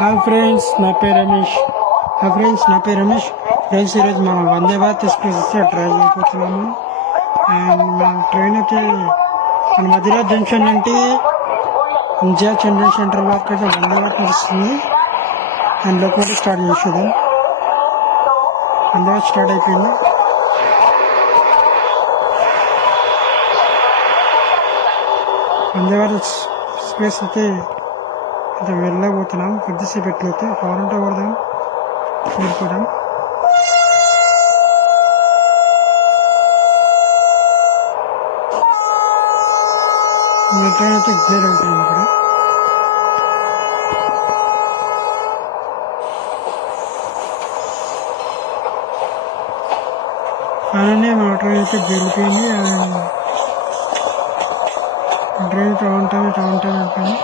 Hi friends, నా పేరు రమేష్. ఫ్రెండ్స్, ఈరోజు మనం వందే భారత్ ఎక్స్ప్రెస్ డ్రైవ్ అయిపోతున్నాము. అండ్ మన ట్రైన్ అయితే మన మధ్యలో జంక్షన్ నుండి ఇండియా చంద్రన్ సెంటర్ వరకు అయితే వందే భారత్ నడుస్తుంది. అండ్ లోపల స్టార్ట్ చేసేదాం. వందే భారత్ స్టార్ట్ అయిపోయింది. వందే భారత్ ఎక్స్ప్రెస్ అయితే వెళ్ళబోతున్నాం. కొద్దిసేపు ఎట్లయితే పవర్ కొడదాం, వెళ్ళిపోదాం. ట్రైన్ అయితే గేర్ ఉంటుంది ఇక్కడ. అలానే మా ట్రైన్ అయితే వెళ్ళిపోయింది. ట్రైన్ అయితే ఆన్ టైం అయిపోయింది.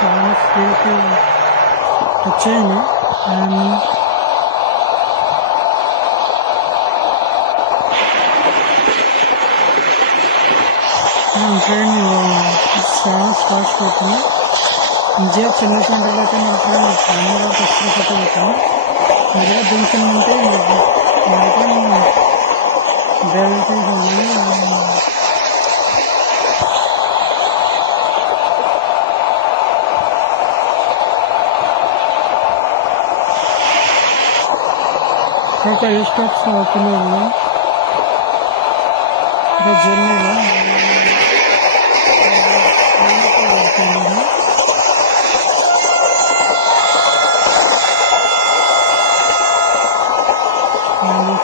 చాలా స్పీడ్కి వచ్చేయండి. ట్రైన్ చాలా ఫాస్ట్ అవుతుంది. ఇండియా చిన్న సెంటర్లో అయితే మన ట్రైన్ ఎక్స్ప్రెస్ అయితే అవుతాం. మధ్యలో జంక్షన్ ఉంటే ఒక ఏ స్టాప్స్ అవుతున్నాము జర్నీలో.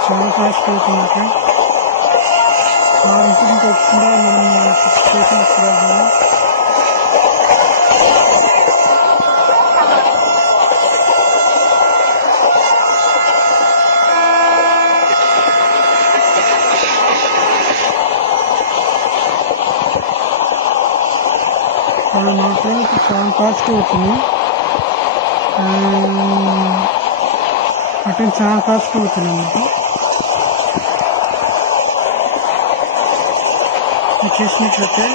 చాలా ఫాస్ట్ అవుతుంది. ఇంకొకకుండా మనం స్టేషన్ రావాలి. మా ట్రైన్ చాలా ఫాస్ట్ అవుతుంది. ట్రైన్ చాలా ఫాస్ట్ అవుతుంది అన్నమాట. చేసినట్లయితే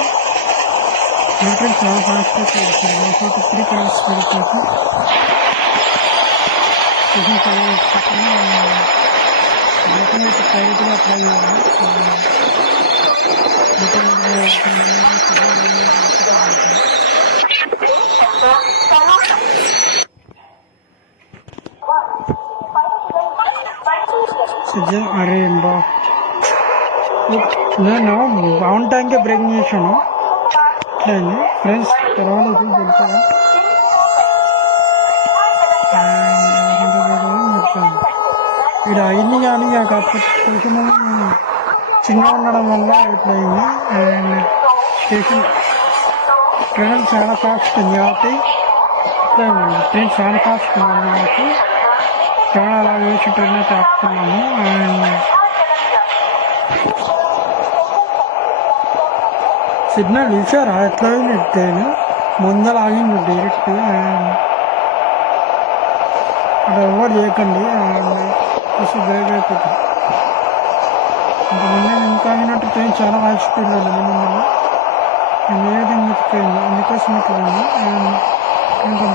మా ట్రైన్ చాలా ఫాస్ట్ అవుతుంది. మా 43 km స్పీడ్ అయితే ప్రైవేట్గా అప్లై చేయాలి. అరే నేను ఆన్ టైంకే బ్రేకింగ్ చేశాను. అట్లయింది ఫ్రెండ్స్. తర్వాత చెప్తాను. ఇక్కడ అయింది కానీ స్టేషన్ చిన్నగా ఉండడం వల్ల ఇట్లా అయింది. అండ్ స్టేషన్ ట్రైన్ చాలా ఫాస్ట్ ఉంది కాబట్టి ట్రైన్ చాలా ఫాస్ట్ ఉంది కాబట్టి చాలా అలా వేసి ట్రైన్ అయితే ఆపుతున్నాము. అండ్ సిగ్నల్ ఇచ్చారా ఎట్లా అయింది ట్రైన్ ముందర ఆగింది డైరెక్ట్. అండ్ అక్కడ ఎవరు చేయకండి. అండ్ బ్రేక్ అయిపోతుంది. అంతమంది ఇంకా అయినట్టు ట్రైన్ చాలా హై స్పీడ్లో ఉంది. ముందు ఏ విధంగా ఎత్తిపోయింది అందుకోసం ఇట్లా. అండ్ కొంచెం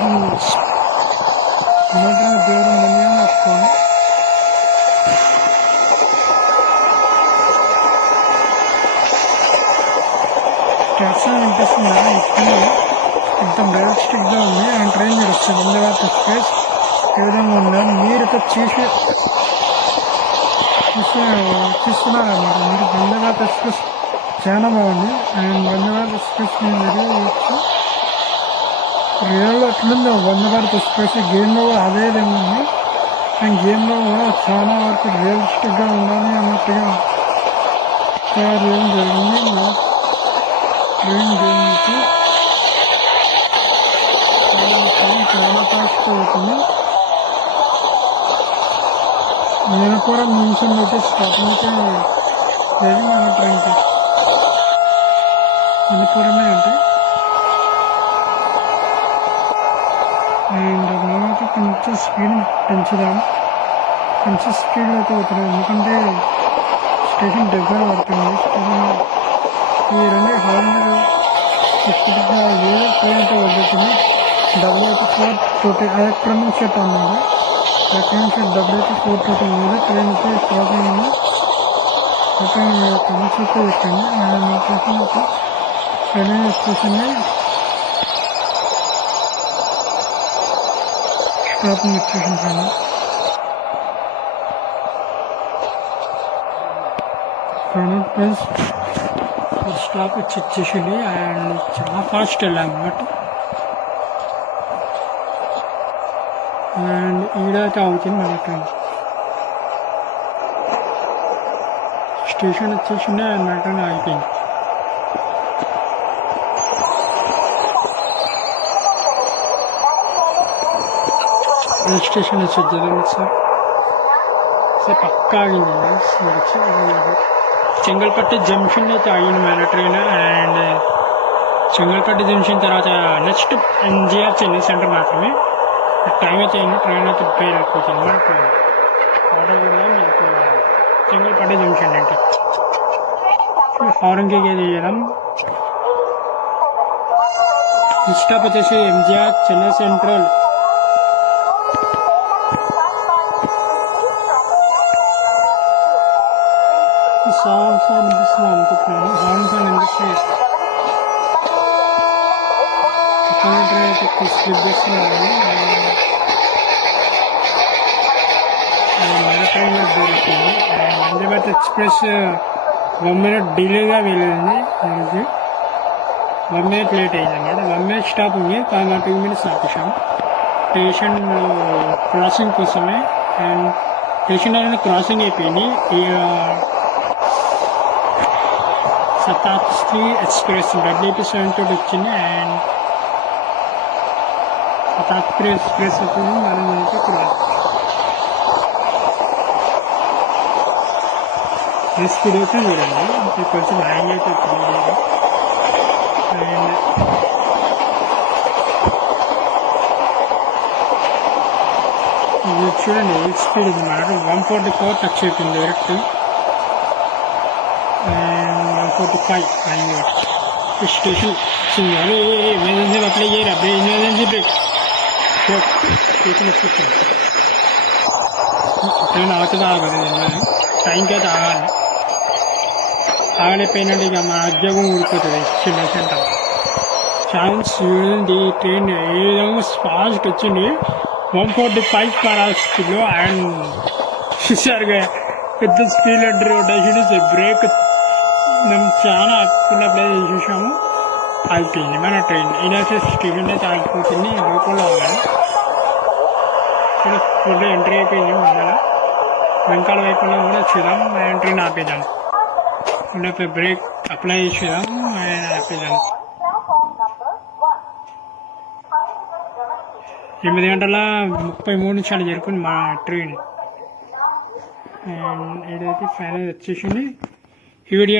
దూరం ముందుగా వస్తుంది. స్టాప్షన్ వినిపిస్తుందా? ఎక్కువ మొత్తం రియలిస్టిక్గా ఉంది. అండ్ ట్రైన్ మీరు వచ్చింది వందే భారత్ ఎక్స్ప్రెస్ ఏ విధంగా ఉందో మీరు చూస్తున్నారన్నమాట. మీరు వందే భారత్ ఎక్స్ప్రెస్ చాలా బాగుంది. అండ్ వందే భారత్ ఎక్స్ప్రెస్ మీరు రియల్లో ఎట్లుందో వందే భారత్ ఎక్స్ప్రెస్ గేమ్లో కూడా అదే విధంగా ఉంది. అండ్ గేమ్లో కూడా చాలా వరకు రియలిస్టిక్గా ఉండాలి అన్నట్టుగా తయారు చేయడం జరిగింది. ట్రైన్ గేమ్ అయితే చాలా ఫాస్ట్ అవుతుంది. నేను కూడా నిమిషంలో అయితే స్టాప్ అయితే ట్రైన్ వెళ్ళిపోవడమే అంటే. అండ్ మనకి కొంచెం స్పీడ్ పెంచుదాం. కొంచెం స్పీడ్లో అయితే అవుతున్నాం, ఎందుకంటే స్టేషన్ దగ్గర పడుతుంది. స్టేషన్ ఈ రెండు హార్నర్ ఇప్పటిగా వేరే ట్రైన్తో వదులుతుంది. WH4 తోటి ఎలక్ట్రానిక్ షెట్ అన్నమాట. ఎలక్ట్రానిక్ షెట్ WH4 మీద ట్రైన్ అయితే క్రాసింగ్ ఉంది. ట్రైన్ మీద కన్సెప్ట్ ఎక్కండి. ట్రైన్ స్టేషన్ని స్టాపింగ్ స్టేషన్ పైన ఫైనల్ ప్రైస్ స్టాప్ చెక్ చేసింది. అండ్ చాలా ఫాస్ట్ వెళ్ళాం అన్నమాట. అండ్ ఈడైతే అవుతుంది మన ట్రైన్. స్టేషన్ వచ్చేసింది అండ్ మన ట్రైన్ అయిపోయింది. స్టేషన్ వచ్చి సార్ పక్కా ఆగింది. చెంగల్పట్టు జంక్షన్ అయితే ఆగింది మన ట్రైన్. అండ్ చెంగల్పట్టు జంక్షన్ తర్వాత నెక్స్ట్ MGR చెన్నై సెంటర్ మాత్రమే. టైం అయితే అయింది. ట్రైన్ అయితే పేరు అయిపోతుంది మనకు. ఆర్డర్ కూడా మీకు చెంగల్పట్టు జంక్షన్ అంటే హారంకి చేయడం. స్టాప్ వచ్చేసి MGR చెన్నై సెంట్రల్. సాంగ్స్ అనిపిస్తుంది అనుకుంటున్నాను. సాంగ్స్ అనిపిస్తే స్లిప్ చేస్తున్నాను. మన ట్రైన్ దొరుకుతుంది. వందే భారత్ ఎక్స్ప్రెస్ 1 minute డిలేగా వెళ్ళింది. 1 minute లేట్ అయింది అన్నమాట. 1 minute స్టాప్ ఉంది, కానీ 2 minutes ఆపేసాం స్టేషన్ క్రాసింగ్ కోసమే. అండ్ స్టేషన్ అనేది క్రాసింగ్ అయిపోయింది. శతాబ్ది ఎక్స్ప్రెస్ WP7 వచ్చింది. అండ్ శతాబ్ది ఎక్స్ప్రెస్ వచ్చింది. మనం అయితే క్రాస్ స్పీడ్ అయితే చూడండి, కొంచెం హ్యాంగ్ అయితే వచ్చింది. అండ్ చూడండి స్పీడ్ ఉంది మనకు. 144 టచ్ అయిపోయింది డైరెక్ట్. అండ్ 145 స్టేషన్ వచ్చింది. అదే ఎమర్జెన్సీ అప్లై చేయరా బ్రేక్, ఎమర్జెన్సీ బ్రేక్. స్టేషన్ వచ్చేసింది. ట్రైన్ అవుతుంది ఆగదు, టైంకి అయితే ఆగాలి. ఆగలేకపోయినట్టు ఇక మన ఉద్యోగం ఊడిపోతుంది చెన్నై సెంటర్. ఛాన్స్ చూడండి, ట్రైన్ ఏ విధంగా ఫాస్ట్ వచ్చింది. 145 per స్పీడ్లో. అండ్ చూసారుగా పెద్ద స్పీడ్ రొటేషన్ బ్రేక్ మేము చాలా అప్పుకున్న ప్లేస్ చూసాము. ఆగిపోయింది మన ట్రైన్. ఇలాంటి స్టేషన్ అయితే ఆగిపోతుంది. లోపల అవ్వాలి ఫుడ్ ఎంట్రీ అయిపోయింది. ముందర వెంకాల వైపులో కూడా చూద్దాం. ట్రైన్ ఆపేద్దాం. ఉండే బ్రేక్ అప్లై చేసేద్దాం అండ్ ఆపేద్దాం. 8:33 జరుపుకుంది మా ట్రైన్. అండ్ ఏదైతే ఫైనల్ వచ్చేసింది ఈ వీడియో.